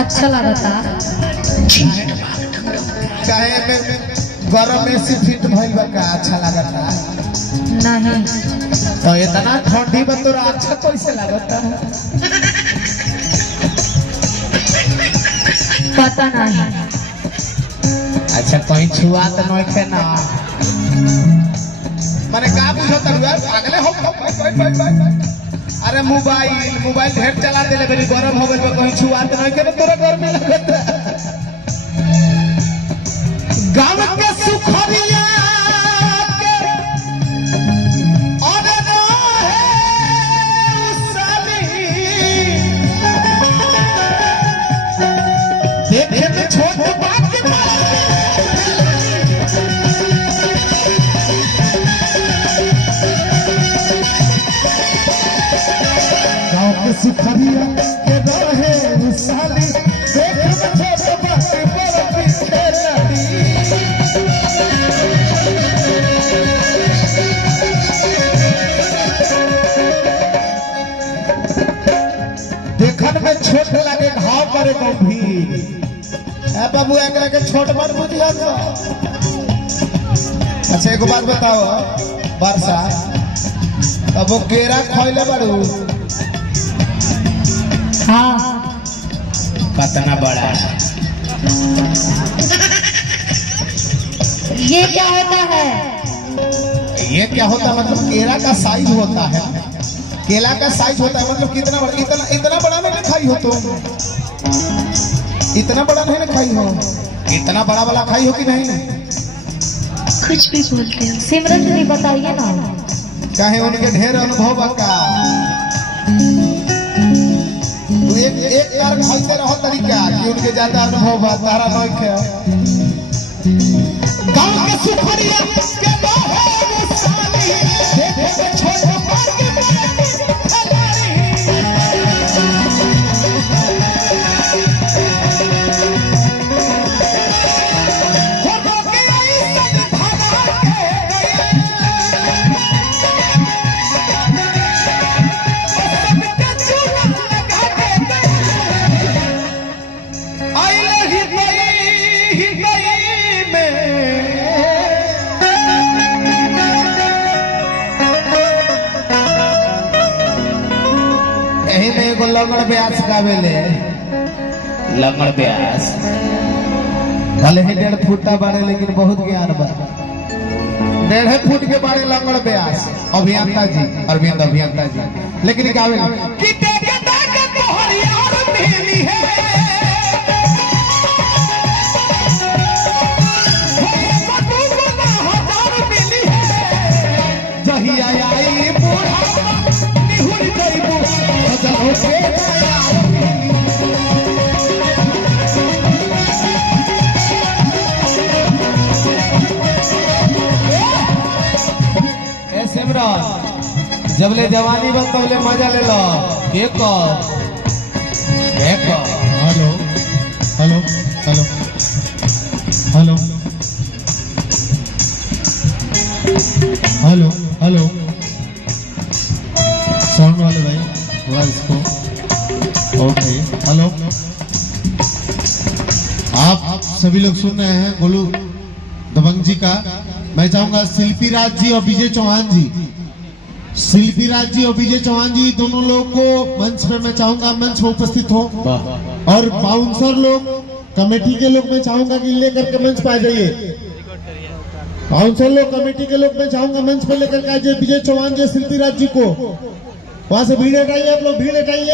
अच्छा लगा था काहे में गरम में से फिट भइल बा का अच्छा लगा था नहीं तो इतना ठंडी में तोरा अच्छा कैसे लगता है पता नहीं। अच्छा कहीं छुआ तो नहीं थे ना माने का बुझत हुआ पागले हो अरे मोबाइल ढेर चला देले बड़ी गरम हो गइल बा कहीं छुआ तो नहीं के तोरा गर्मी लगता गांव के सुखरिया के और देखे में छोट बात के गांव के सुखरिया के रहे उसाली देखे में छोट बात के बड़ा पीछे लड़ी देखन में छोट लगे घाव करे गंभीर है बाबू एकरा के छोट मत बुझिया तो अच्छा एक बात बताओ वर्षा अब वो केरा खइले बाड़ू हाँ कितना बड़ा ये क्या होता है? ये क्या होता है मतलब केरा का साइज होता है केला का साइज होता है मतलब कितना बड़ा इतना बड़ा नहीं खाई हो तुम इतना बड़ा नहीं खाई हो इतना बड़ा वाला खाई हो कि नहीं कुछ भी बोलते हो सिमरन जी बताइए ना। चाहे उनके ढेर अनुभव का एक यार खाते रहो तरीका कि उनके ज्यादा अनुभव बा तारा नहीं के गांव के सुखरिया के लोहे साली देखे में छोट बात के लंगड़ ब्यास गावेले लंगड़ ब्यास भले ही 1.5 फुट बारे लेकिन बहुत ज्ञान बा 1.5 फुट के बारे लंगड़ ब्यास अभियंता जी अरविंद अभियंता जी लेकिन गावेले कि देखे देखे तोहरी यार मिली है जहिया आई बूढ़ा निहुर जइबू जबले जवानी बन तबले मजा ले लो एक hello hello hello hello hello hello sound वाले भाई थोड़ा इसको ओके हेलो आप सभी लोग सुन रहे हैं गोलू दबंग जी का। मैं चाहूंगा शिल्पी राज जी और विजय चौहान जी शिल्पी राज जी और विजय चौहान जी दोनों लोग को मंच पे मैं चाहूंगा मंच पे उपस्थित हो और बाउंसर लोग कमेटी के लोग मैं चाहूंगा कि लेकर के मंच पे आ जाइए। बाउंसर लोग कमेटी के लोग मैं चाहूंगा मंच पे लेकर के आ जाइए विजय चौहान जी शिल्पी राज जी को वहां से भीड़ हटाइए आप लोग भीड़ हटाइए।